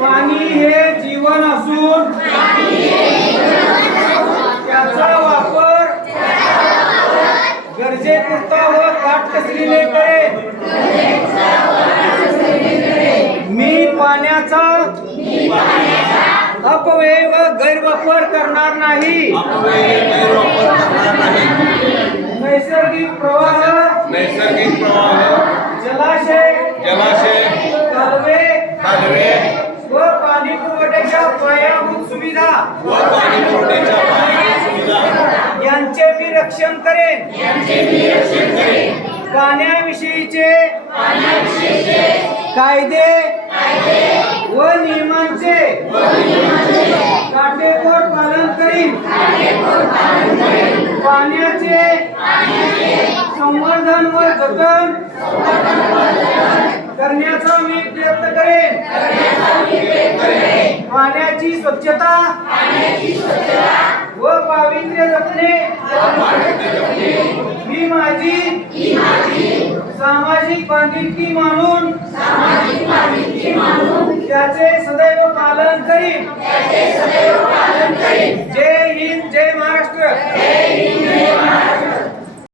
पाणी हे जीवन असून त्याचा वापर गरजेपुरता व काटकसरीने करेन. मी पाण्याचा अपव्यय व गैरवापर करणार नाही. नैसर्गिक प्रवाह जलाशय कालवे व पाणी पुरवठ्याच्या पायाभूत सुविधा यांचे मी रक्षण करेन. पाण्याविषयीचे कायदे व नियमांचे काटेकोर पालन करीन. पाण्याचे संवर्धन व जतन करण्याचा मी प्रयत्न करेन. पाण्याची स्वच्छता व पावित्र्य जपणे ही माझी सामाजिक बांधिलकी मानून त्याचे सदैव पालन करीन. जय हिंद.